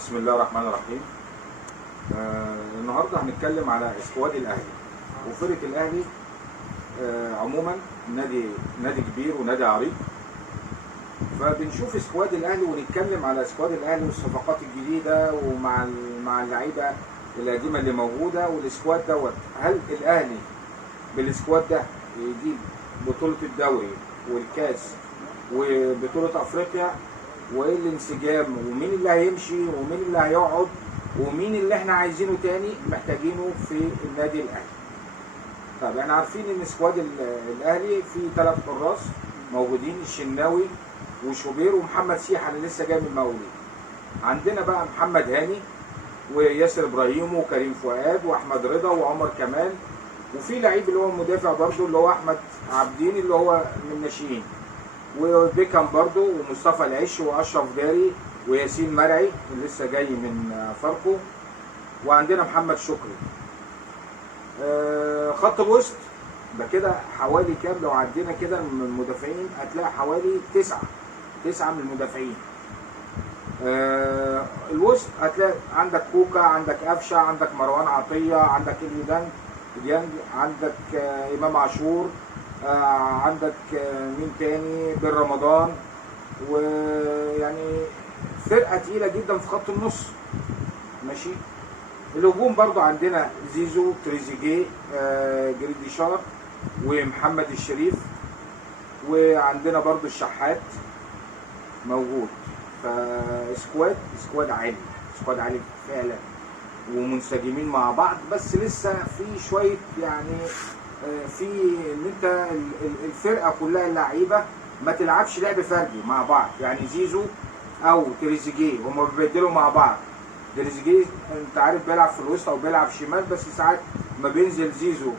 بسم الله الرحمن الرحيم. النهارده هنتكلم على سكواد الاهلي وفرقه الاهلي. عموما نادي كبير ونادي عريق، فبنشوف سكواد الاهلي ونتكلم على سكواد الاهلي والصفقات الجديده ومع اللعيبه القديمه اللي موجوده والسكواد دوت. هل الاهلي بالسكواد ده يجيب بطوله الدوري والكاس وبطوله افريقيا؟ وايه الانسجام ومين اللي هيمشي ومين اللي هيقعد ومين اللي احنا عايزينه تاني محتاجينه في النادي الاهلي؟ طب احنا عارفين ان سكواد الاهلي فيه 3 حراس موجودين، الشناوي وشوبير ومحمد سيحة اللي لسه جاي من المقاولين. عندنا بقى محمد هاني وياسر ابراهيم وكريم فؤاد واحمد رضا وعمر كمال، وفي لعيب اللي هو المدافع برضو اللي هو احمد عابدين اللي هو من الناشئين، وبيكام برضو ومصطفى العش واشرف داري وياسين مرعي اللي لسه جاي من فاركو، وعندنا محمد شكري. خط الوسط ده كده حوالي كام؟ لو عدينا كده من المدافعين هتلاقي حوالي 9 من المدافعين. الوسط هتلاقي عندك كوكا، عندك قفشه، عندك مروان عطيه، عندك اليو ديانج، عندك امام عاشور، عندك مين تاني؟ بن رمضان. ويعني فرقه تقيله جدا في خط النص. ماشي. الهجوم برضو عندنا زيزو، تريزيجيه، جريديشار ومحمد الشريف، وعندنا برضو الشحات موجود. فسكواد عالي فعلا ومنسجمين مع بعض، بس لسه في شويه يعني في ان انت الفرقه كلها اللعيبه ما تلعبش لعب فردي مع بعض. يعني زيزو او تريزيجيه هم بيبدلوا مع بعض. تريزيجيه انت عارف بيلعب في الوسط او بيلعب شمال، بس ساعات ما بينزل زيزو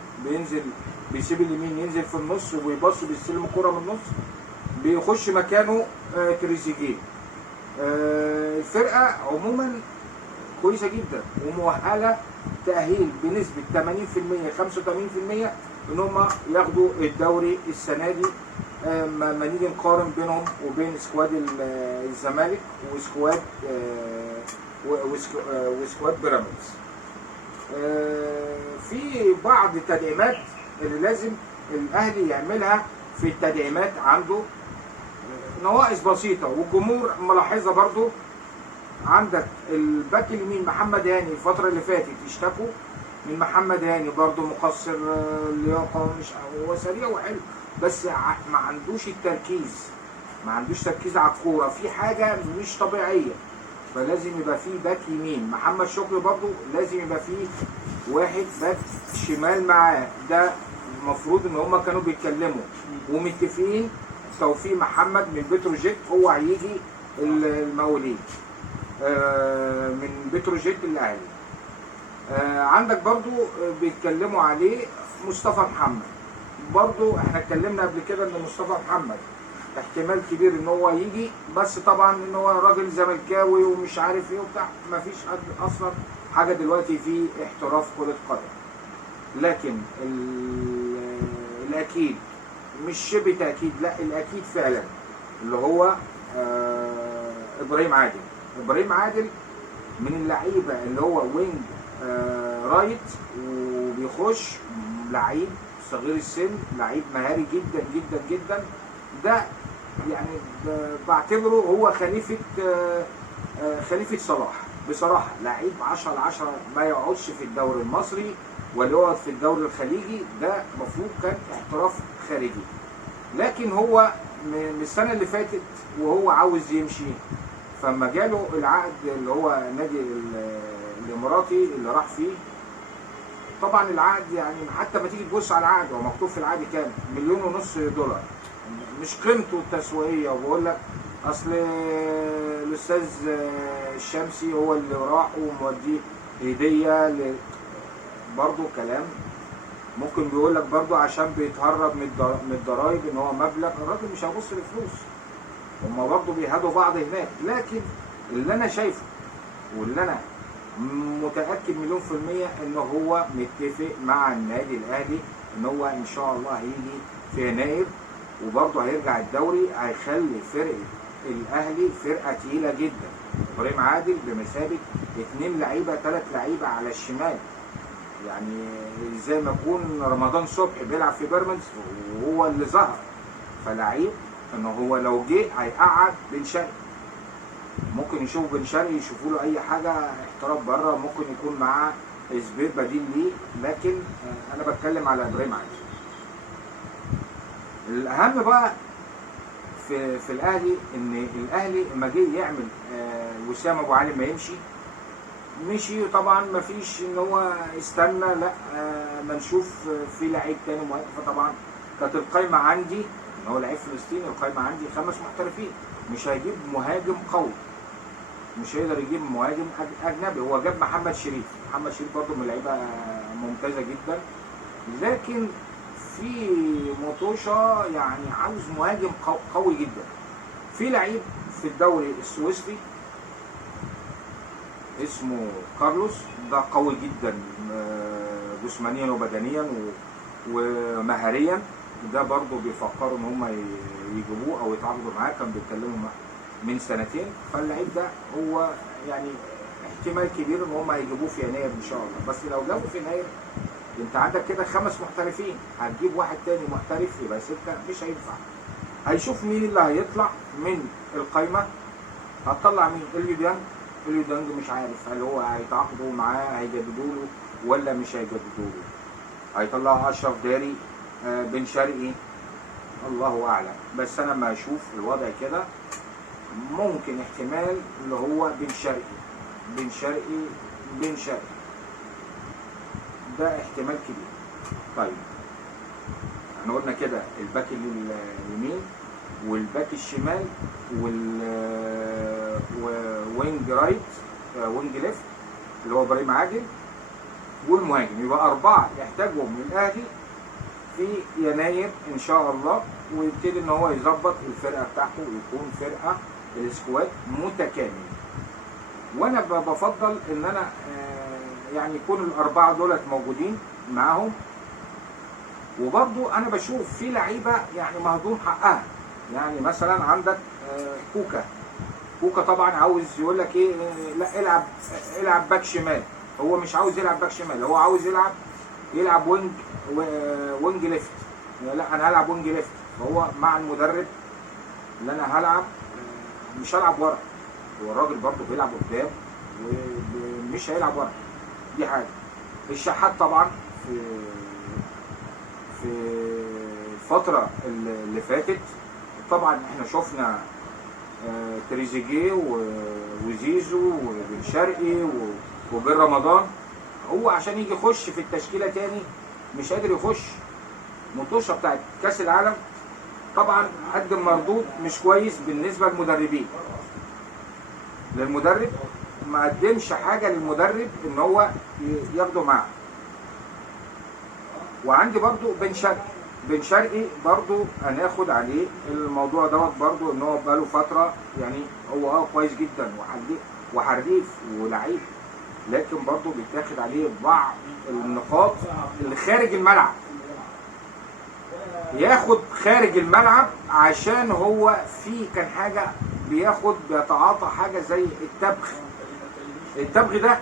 بيسيب اليمين ينزل في النص وبيبص بيستلم الكره من النص بيخش مكانه تريزيجيه. الفرقه عموما كويسه جدا ومؤهله تاهيل بنسبه 80% 85% ان هم ياخدوا الدوري السنه دي. ما نيجي نقارن بينهم وبين سكواد الزمالك وسكواد بيراميدز. في بعض التدعيمات اللي لازم الاهلي يعملها في التدعيمات. عنده نواقص بسيطه والجمهور ملاحظه برضو. عندك الباك اليمين محمد هاني الفتره اللي فاتت اشتكوا من محمد هاني برضو مقصر اللياقه، مش هو سريع وحلو بس ما عندوش تركيز على الكوره، في حاجه مش طبيعيه. فلازم يبقى فيه باك يمين. محمد شكري برضو لازم يبقى فيه واحد باك شمال معاه. ده المفروض ان هم كانوا بيتكلموا ومتفقين. توفيق محمد من بتروجيت هو هيجي المقاولين من بتروجيت الاهلي. عندك برضو بيتكلموا عليه مصطفى محمد. برضو احنا اتكلمنا قبل كده ان مصطفى محمد احتمال كبير ان هو يجي، بس طبعا ان هو راجل زملكاوي ومش عارف ايه وبتاع، مفيش اصلا حاجه دلوقتي في احتراف كره قدم. لكن الاكيد مش شبه تاكيد، لا الاكيد فعلا اللي هو ابراهيم عادل من اللعيبه اللي هو وينج رايت، وبيخش لعيب صغير السن، لعيب مهاري جدا جدا جدا. ده يعني بعتبره هو خليفه صلاح بصراحه. لعيب 10/10 ما يقعدش في الدوري المصري ولا يقعد في الدوري الخليجي. ده المفروض كان احتراف خارجي، لكن هو من السنه اللي فاتت وهو عاوز يمشي. فما جاله العقد اللي هو النادي الاماراتي اللي راح فيه، طبعا العقد يعني حتى ما تيجي تبص على العقد هو مكتوب في العقد كام؟ $1.5 مليون. مش قيمته التسويقيه. وبقول لك اصل الاستاذ الشمسي هو اللي راح وموديه هديه برضه كلام. ممكن بيقول لك برضه عشان بيتهرب من الضرايب ان هو مبلغ. الراجل مش هيبص للفلوس، هما برضه بيهادوا بعض هناك. لكن اللي انا شايفه واللي انا متاكد 100% ان هو متفق مع النادي الاهلي ان هو ان شاء الله هيجي في يناير، وبرضه هيرجع الدوري. هيخلي فرقه الاهلي فرقه تقيله جدا. ابراهيم عادل بمثابه 2 لعيبه 3 لعيبه على الشمال. يعني زي ما يكون رمضان صبحي بيلعب في بيراميدز وهو اللي ظهر، فلعيب ان هو لو جه هيقعد بن شرقي، ممكن يشوفوا بن شرقي يشوفوا له اي حاجه احتراف بره، ممكن يكون معاه زبير بديل ليه، لكن انا بتكلم على ابراهيم عادل. الاهم بقى في الاهلي ان الاهلي لما جه يعمل وسام ابو علي ما يمشي، مشي طبعا ما فيش ان هو استنى، لا ما نشوف في لعيب تاني مهاجم. فطبعا كانت القايمه عندي ان هو لعيب فلسطيني، القايمه عندي 5 محترفين، مش هيجيب مهاجم قوي، مش هيقدر يجيب مهاجم اجنبي. هو جاب محمد شريف، محمد شريف برضه من لعيبه ممتازه جدا، لكن في مطوشه يعني عاوز مهاجم قوي جدا. في لعيب في الدوري السويسري اسمه كارلوس، ده قوي جدا جسمانيا وبدنيا ومهاريا، ده برضه بيفكروا ان هم يجيبوه او يتعاقدوا معاه، كان بيتكلموا من سنتين. فاللعيب ده هو يعني احتمال كبير ان هم هيجيبوه في يناير ان شاء الله. بس لو جابوا في يناير انت عندك كده 5 محترفين، هتجيب واحد تاني محترف يبقى 6، مش هينفع. هيشوف مين اللي هيطلع من القايمه. هتطلع مين؟ اليو ديانج مش عارف هل هو هيتعاقدوا معاه هيجددوا له ولا مش هيجددوا له. هيطلعوا اشرف داري، بن شرقي، الله اعلم. بس انا لما اشوف الوضع كده ممكن احتمال اللي هو بن شرقي ده احتمال كبير. طيب احنا قلنا كده الباك اليمين والباك الشمال وينج رايت وينج ليفت اللي هو ابراهيم عادل، والمهاجم. يبقى 4 يحتاجهم الاهلي في يناير ان شاء الله، ويبتدي ان هو يظبط الفرقه بتاعته ويكون فرقه السكواد متكامل. وانا بفضل ان انا يعني يكون ال4 دولت موجودين معاهم. وبرضو انا بشوف في لعيبه يعني مهضوم حقها، يعني مثلا عندك كوكا طبعا عاوز يقول لك ايه، لا العب باك شمال. هو مش عاوز يلعب باك شمال، هو عاوز يلعب وينج ليفت. لا انا هلعب وينج ليفت. فهو مع المدرب اللي انا هلعب مش هلعب ورا. هو الراجل برضه بيلعب قدام ومش هيلعب ورا، دي حاجه. الشحات طبعا في الفتره اللي فاتت طبعا احنا شفنا تريزيجيه وزيزو وبن شرقي وبن رمضان. هو عشان يجي يخش في التشكيله تاني مش قادر يخش. المطوشه بتاعت كاس العالم طبعا قدم مردود مش كويس بالنسبه للمدرب ما قدمش حاجه للمدرب ان هو ياخده معاه. وعندي برضو بن شرقي برضو هناخد عليه الموضوع دوت برضو، ان هو بقاله فتره يعني هو كويس جدا وحريف ولعيب، لكن برضو بيتاخد عليه بعض النقاط اللي خارج الملعب. ياخد خارج الملعب عشان هو في كان حاجه بيتعاطى حاجه زي التبغ ده.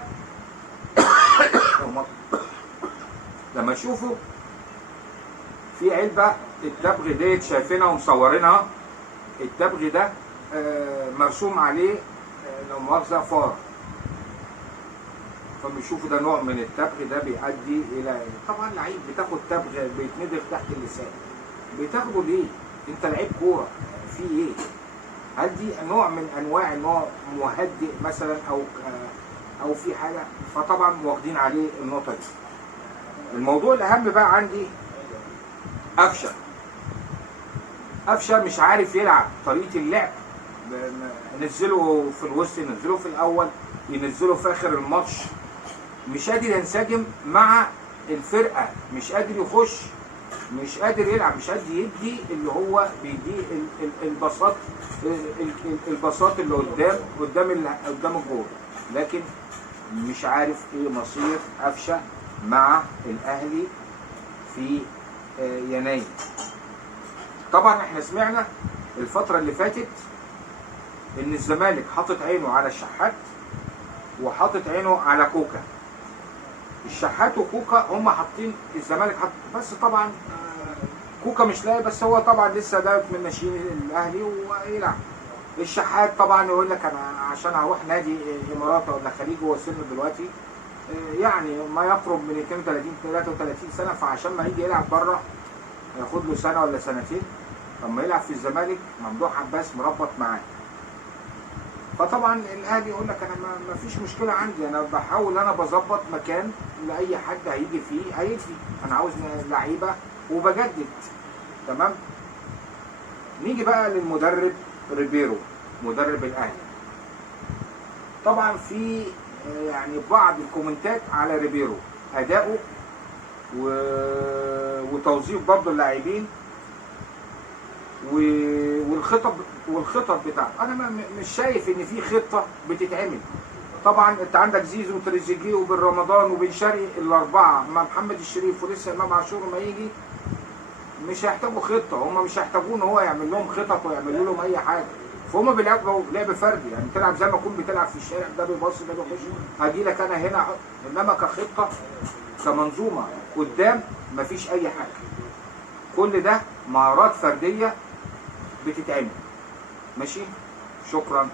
لما تشوفوا في علبه التبغ ديت شايفينها ومصورينها، التبغ ده مرسوم عليه لو مؤاخذه فار، فبيشوفوا ده نوع من التبغ ده بيؤدي الى طبعا لعيب بتاخد تبغ بيتندغ تحت اللسان. بتاخده ليه؟ انت لعيب كوره في ايه؟ هل دي نوع من انواع نوع مهدئ مثلا او في حاجه؟ فطبعا واخدين عليه النقطه دي. الموضوع الاهم بقى عندي قفشه مش عارف يلعب طريقه اللعب. نزله في الوسط، ينزله في الاول، ينزله في اخر الماتش، مش قادر ينسجم مع الفرقه، مش قادر يخش، مش قادر يلعب، مش قادر يدي اللي هو بيديه البساط اللي قدام الجول. لكن مش عارف ايه مصير قفشه مع الاهلي في يناير. طبعا احنا سمعنا الفتره اللي فاتت ان الزمالك حاطط عينه على الشحات وحاطط عينه على كوكا. الشحات وكوكا هم حاطين الزمالك بس طبعا كوكا مش لاقي، بس هو طبعا لسه ده من ناشئين الاهلي ويلعب. الشحات طبعا يقول لك انا عشان هروح نادي اماراتي ولا خليجي، هو سنه دلوقتي يعني ما يقرب من 32 33 سنه، فعشان ما يجي يلعب بره ياخد له سنه ولا سنتين. لما يلعب في الزمالك ممدوح عباس مربط معاه. فطبعا الاهلي يقول لك انا ما فيش مشكله عندي، انا بحاول انا بظبط مكان لاي حد هيجي فيه هيجي، انا عاوز لعيبه وبجدد. تمام. نيجي بقى للمدرب ريبيرو مدرب الاهلي. طبعا في يعني بعض الكومنتات على ريبيرو، اداؤه وتوظيف برضه اللاعبين والخطط بتاعته. انا مش شايف ان في خطه بتتعمل. طبعا انت عندك زيزو وتريزيجيه وبن رمضان وبن شرقي الاربعه مع محمد الشريف ولسه امام عاشور ما يجي، مش هيحتاجوا خطه، هم مش هيحتاجوا ان هو يعمل لهم خطط ويعمل لهم اي حاجه. فهم بيلعبوا لعب فردي، يعني تلعب زي ما تكون بتلعب في الشارع، ده بيبص ده بيخش، هاجي لك انا هنا. انما كخطه كمنظومه قدام مفيش اي حاجه. كل ده مهارات فرديه بتتعمل. ماشي. شكرا.